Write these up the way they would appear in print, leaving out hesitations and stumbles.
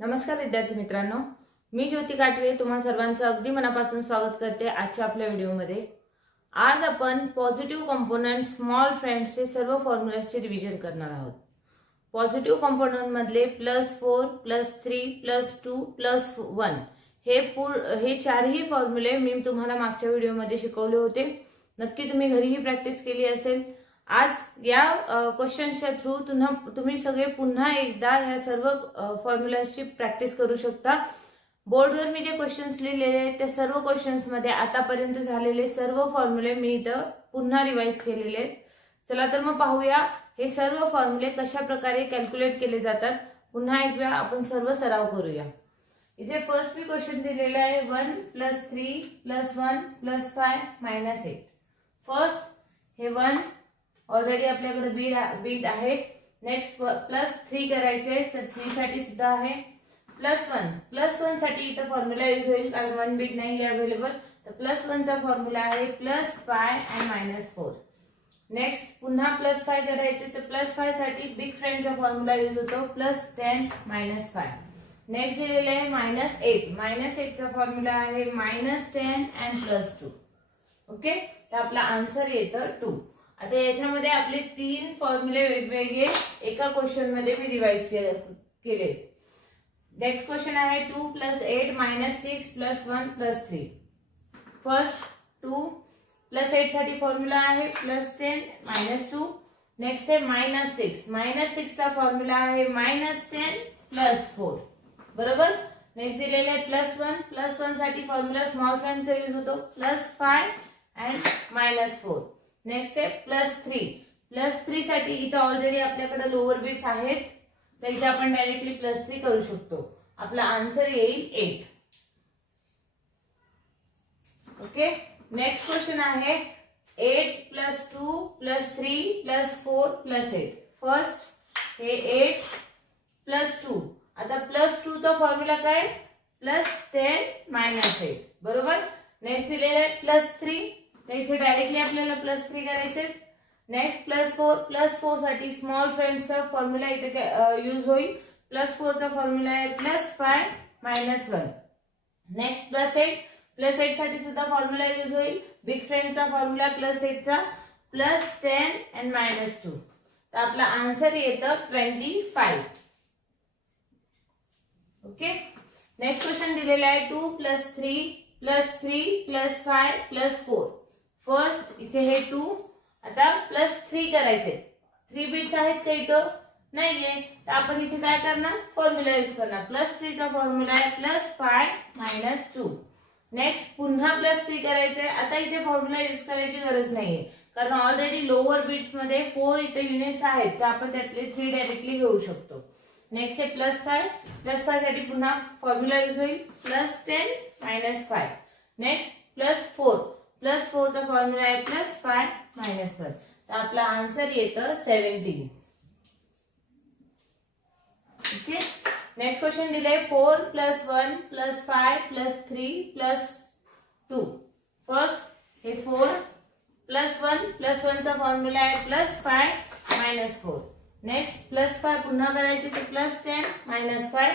नमस्कार विद्यार्थी मित्रांनो, मी ज्योती काटवे तुम्हा सर्वांचं अगदी मनापासून स्वागत करते आजच्या आपल्या व्हिडिओमध्ये। आज आपण पॉझिटिव्ह कंपोनंट स्मॉल फ्रेंड्सचे सर्व फॉर्म्युलाचे रिव्हिजन करणार आहोत। पॉझिटिव्ह कंपोनंट मधले +4 +3 +2 +1 हे चारही फॉर्म्युले मी तुम्हाला मागच्या व्हिडिओमध्ये शिकवले होते। नक्की तुम्ही घरीही प्रॅक्टिस केली असेल। आज या क्वेश्चन्सच्या थ्रू तुम्ही सगळे पुन्हा एकदा ह्या सर्व फॉर्म्युलाची प्रॅक्टिस करू शकता। बोर्डवर मी जे क्वेश्चन्स लिहिलेले आहेत त्या सर्व क्वेश्चन्स मध्ये आतापर्यंत झालेले सर्व फॉर्म्युले मी इथं पुन्हा रिवाइज केलेले आहेत। चला तर मग पाहूया हे सर्व फॉर्म्युले कशा प्रकारे कॅल्क्युलेट केले जातात। पुन्हा एकदा आपण सर्व सराव करूया। इथे फर्स्ट मी क्वेश्चन दिलेला आहे 1 +3 +1 +5 -8। फर्स्ट हे 1 ऑलरेडी आपल्याकडे बीट आहे। नेक्स्ट +3 करायचे तर 3 साठी सुद्धा आहे। +1 साठी इथं फॉर्म्युला यूज होईल कारण 1 बीट नाही अवेलेबल, तर +1 चा फॉर्म्युला आहे +5 आणि -4। नेक्स्ट पुन्हा +5 करायचे तर +5 साठी बिग फ्रेंडचा फॉर्म्युला यूज होतो +10 -5। नेक्स्ट दिलेले आहे -8 चा फॉर्म्युला आहे -10 आणि +2। ओके, तर आपला आन्सर येतं 2। आता याच्यामध्ये आपले 3 फॉर्म्युले वेगवेगळे एका क्वेश्चन मध्ये मी रिवाइज केले। नेक्स्ट क्वेश्चन आहे 2 + 8 -6 +1 +3। फर्स्ट 2 + 8 साठी फॉर्म्युला आहे +10 -2। नेक्स्ट आहे -6 चा फॉर्म्युला आहे -10 +4 बरोबर। नेक्स्ट दिलेले आहे +1 साठी फॉर्म्युला स्मॉल फ्रेंडचा यूज होतो +5 आणि -4। नेक्स्ट आहे +3 साठी इथे ऑलरेडी आपल्याकडे लोअर बिट्स आहेत, तर इथे आपण डायरेक्टली +3 करू शकतो। आपला आन्सर येईल 8। ओके, नेक्स्ट क्वेश्चन आहे 8 +2 +3 +4 +8। फर्स्ट हे 8 +2, आता +2 चा फॉर्म्युला काय +10 -8 बरोबर। नेक्स्ट दिलेला आहे +3, तर इथे डायरेक्टली आपल्याला +3 करायचे। नेक्स्ट +4 साठी स्मॉल फ्रेंड्सचा फॉर्म्युला इथे यूज होईल। +4 चा फॉर्म्युला आहे +5 -1। नेक्स्ट +8 साठी सुद्धा फॉर्म्युला यूज होईल। बिग फ्रेंडचा फॉर्म्युला +8 चा +10 आणि -2, तर आपला आन्सर येतं 25। ओके, नेक्स्ट क्वेश्चन दिलेला आहे 2 + 3 +3 +5 +4। फर्स्ट इथे हे 2, आता +3 करायचे। 3 बिट्स आहेत का इथं नाहीये, तर आपण इथे काय करणार फॉर्म्युला यूज करणार। +3 चा फॉर्म्युला आहे +5 -2। नेक्स्ट पुन्हा +3 करायचे। आता इथे फॉर्म्युला यूज करायची गरज नाहीये कारण ऑलरेडी लोअर बिट्स मध्ये 4 इथे युनिट्स आहेत, तर आपण त्यातले 3 डायरेक्टली घेऊ शकतो। नेक्स्ट आहे +5 साठी पुन्हा फॉर्म्युला यूज होईल +10 -5। नेक्स्ट +4 चा फॉर्म्युला आहे +5 -1, तर आपला आन्सर येतं 17। ओके, नेक्स्ट क्वेश्चन दिले 4 + 1 + 5 + 3 +2। फर्स्ट हे 4 +1 चा फॉर्म्युला आहे +5 -4। नेक्स्ट +5 पुन्हा करायचे तर +10 -5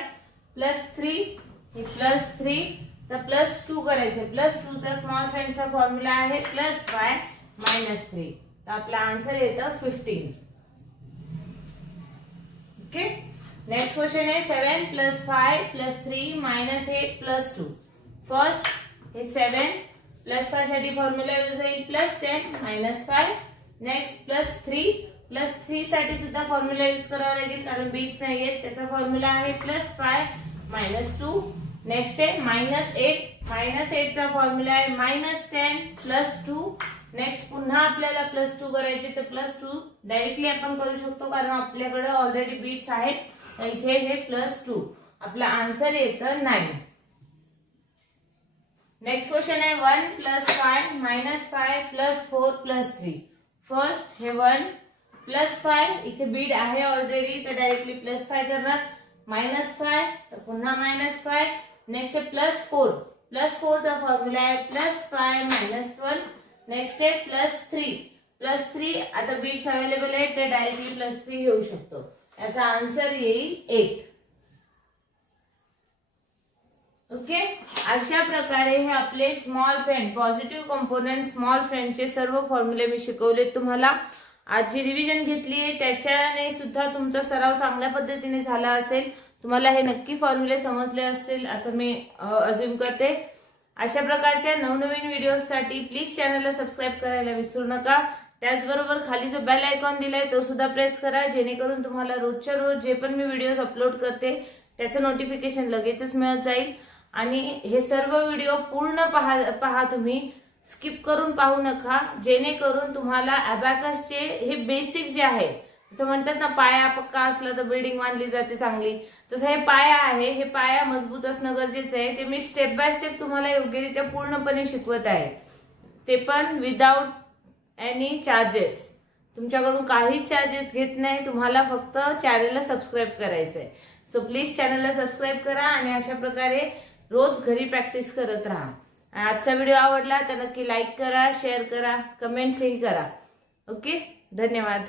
+3 हे +3 तर +2 करायचे। +2 चा स्मॉल फ्रेंडचा फॉर्म्युला आहे +5 -3, तर आपला आन्सर येतं 15। ओके, नेक्स्ट क्वेश्चन आहे 7 + 5 + 3 -8 +2। फर्स्ट हे 7 +5 साठी फॉर्म्युला यूज होईल +10 -5। नेक्स्ट +3 साठी सुद्धा फॉर्म्युला यूज करावा लागेल कारण बिट्स नाहीयेत, त्याचा फॉर्म्युला आहे +5 -2। नेक्स्ट आहे -8 चा फॉर्म्युला आहे -10 +2। नेक्स्ट पुन्हा आपल्याला +2 करायचे, तर +2 डायरेक्टली आपण करू शकतो कारण आपल्याकडे ऑलरेडी बिट्स आहेत, तर इथे हे +2 आपला आन्सर येतं 9। नेक्स्ट क्वेश्चन आहे 1 + 5 -5 +4 +3। फर्स्ट हे 1 +5 इथे बीट आहे ऑलरेडी, तर डायरेक्टली +5 करणार। -5 तर पुन्हा -5। नेक्स्ट आहे +4 चा फॉर्म्युला आहे +5 -1। नेक्स्ट आहे +3 आता बीट्स अवेलेबल आहेत, तर डायरेक्टली +3 घेऊ शकतो। याचा आन्सर येईल 8। ओके, अशा प्रकारे हे आपले small friend positive component small फ्रेंडचे सर्व फॉर्म्युले मी शिकवले तुम्हाला. आजची रिव्हिजन घेतली आहे, त्याच्याने सुद्धा तुमचा सराव चांगल्या पद्धतीने झाला असेल. तुम्हाला हे नक्की फॉर्म्युले समजले असतील असं मी अज्युम करते. अशा प्रकारच्या नवनवीन व्हिडिओसाठी प्लीज चॅनलला सबस्क्राईब करायला विसरू नका. त्याचबरोबर खाली जो बेल आयकॉन दिलाय तो सुद्धा प्रेस करा, जेणेकरून तुम्हाला रोजच्या रोज जे पण मी व्हिडिओज अपलोड करते त्याचं नोटिफिकेशन लगेचच मिळत जाईल. आणि हे सर्व व्हिडिओ पूर्ण पहा तुम्ही, स्किप करून पाहू नका, जेणेकरून तुम्हाला अबॅकसचे हे बेसिक जे आहे, जसं म्हणतात ना पाया पक्का असला तर बिल्डिंग बांधली जाते चांगली, तसं हे पाया आहे. हे पाया मजबूत असणं गरजेचं आहे. ते मी स्टेप बाय स्टेप तुम्हाला योग्यरित्या पूर्णपणे शिकवत आहे, ते पण विदाउट एनी चार्जेस. तुमच्याकडून काही चार्जेस घेत नाही, तुम्हाला फक्त चॅनलला सबस्क्राईब करायचं आहे. सो प्लीज चॅनलला सबस्क्राईब करा आणि अशा प्रकारे रोज घरी प्रॅक्टिस करत राहा. आजचा व्हिडिओ आवडला तर नक्की लाईक करा, शेअर करा, कमेंट्सही करा. ओके, धन्यवाद.